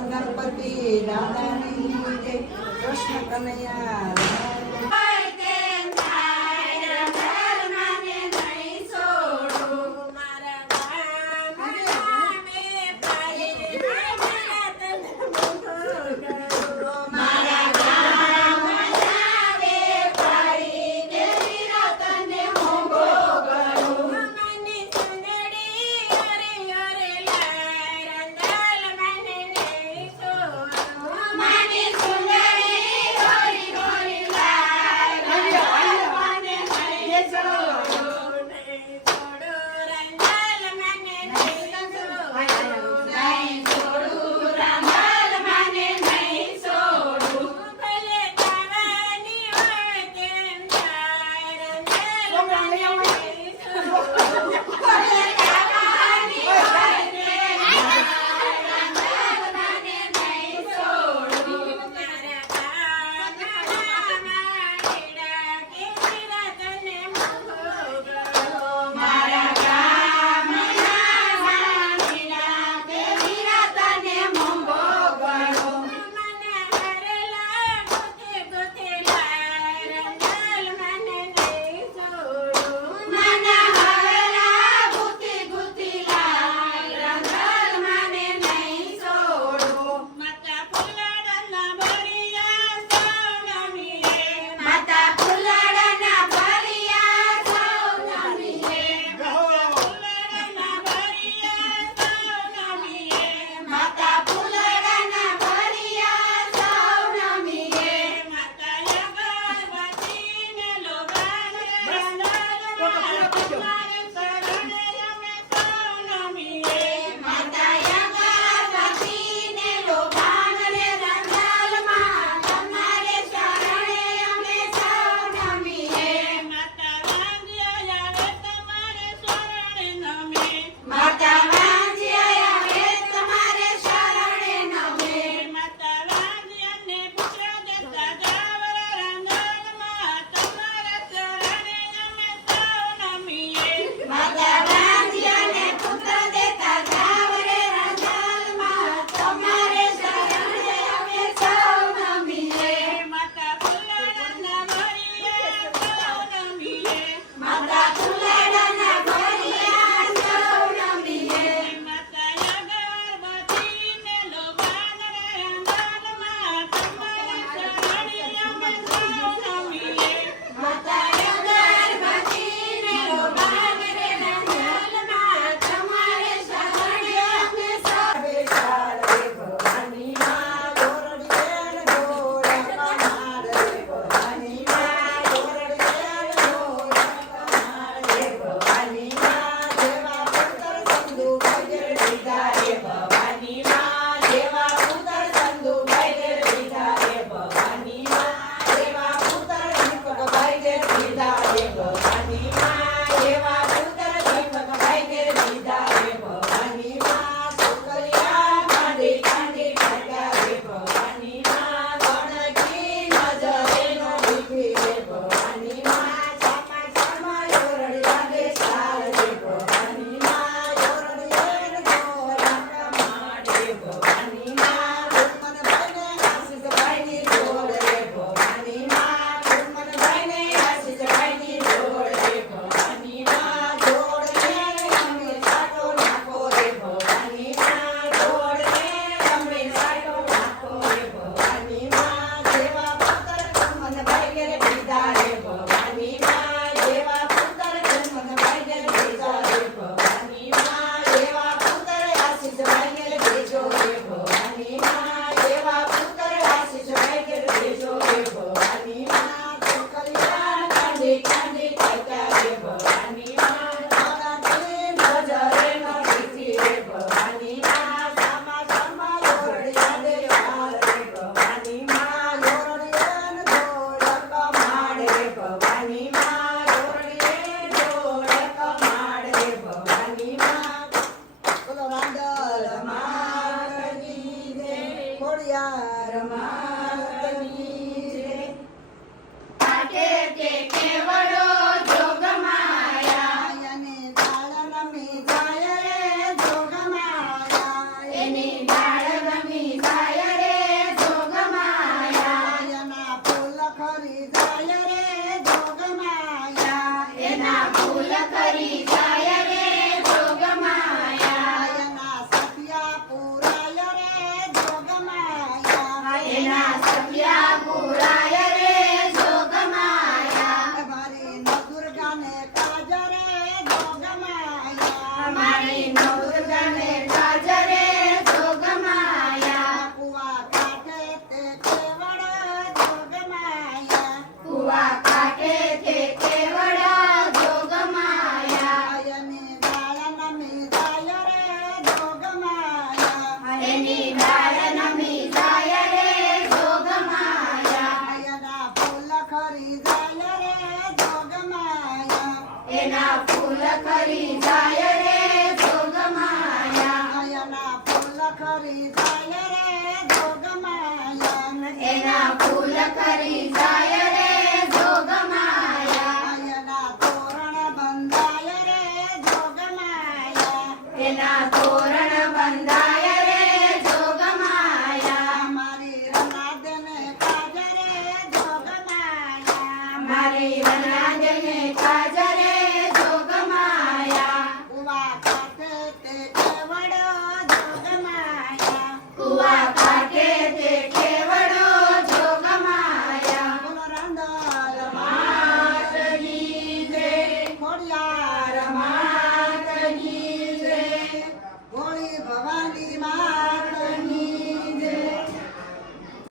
ગણપતિ દાદાની જય કૃષ્ણ કનૈયા ભવાની માં જેવા પુત્ર ચંદુભાઈ દેર દીધા રે ભવાની માં જેવા પુત્ર દીપકભાઈ દેર દીધા રે ભવાની માં જેવા પુત્ર દીપકભાઈ દેર દીધા રે ભવાની માં સુકલિયા કાંડી કાંડી કાઢ્યા રે ભવાની માં ગણકી નજરે નો દીધી રે ભવાની માં ચામા ચામા યોરડી લાગે સાર રે ભવાની માં યોરડી ગોરા કમાડે ભવાની માં ગુણમનભાઈને આશીષભાઈની જોડ રે ભવાની માં ગુણમનભાઈને આશીષભાઈની જોડ રે ભવાની માં જોડ ને અમે સાટો નાખો રે ભવાની માં જોડ ને અમે સાટો નાખો રે ભવાની માં જેવા પુત્ર ગુણમનભાઈ ઘેર દીધા રે ભવાની માં જેવા પુત્ર ગુણમનભાઈ ઘેર દીધા રે ભવાની માં જેવા પુત્ર આશીષભાઈ ઘેર ભેજો રે ભવાની માં જેવા પુત્ર આશીષભાઈ ઘેર ભેજો રે ભવાની માં છોકરીયા કાંડી કાંડી કાઢ્યા રે ભવાની માં તારાથી નજરે ન દીધી રે ભવાની માં સામા સામા યોરડિયા દે વાર રે ભવાની માં યોરડિયાન જોડ કમાડ રે ભવાની માં યોરડિયે જોડ કમાડ રે ભવાની માં બોલો રાંડલ માતની જય ખોડિયાર માતની જય કાટે તે કેવડો જોગમાયા અને દાળ રમી જાય રે જોગમાયા એની ડાળ ગમી જાય રે જોગમાયા એના ફૂલ ખરી જાય રે જોગમાયા એના ફૂલ કરી જાય રે જોગમાયા એના સખિયા પુરાય રે જોગમાયા એના સખિયા પુરાય રે જોગમાયા મારી નવદુર્ગાને કાજ રે જોગમાયા મારી નવદુર્ગાને કાજ રે જોગમાયા કુવા કાઢે તે કેવડ જોગમાયા કુવા કાટે તે કેવડો જોગમાયા એની દાળ નમી જાય રે જોગમાયા એની ડાળ નમી જાય રે જોગમાયા એના ફૂલ ખરી જાય રે જોગમાયા એના ફૂલ ખરી જાય રે જોગમાયા એના ફૂલ ખરી જાય રે જોગમાયા એના ફૂલ ખરી જાય રે જોગમાયા એના તોરણ બંધાય રે જોગમાયા એના તોરણ બંધાય રે જોગમાયા મારી રનાદને કાજ રે જોગમાયા મારી વનરાજને કાજ રે જોગમાયા કુવા કાઢે તે કેવડ જોગમાયા કુવા કાટે તે કેવડો જોગમાયા બોલો રાંડલ માતની જય ખોડિયાર માતની જય ગોળી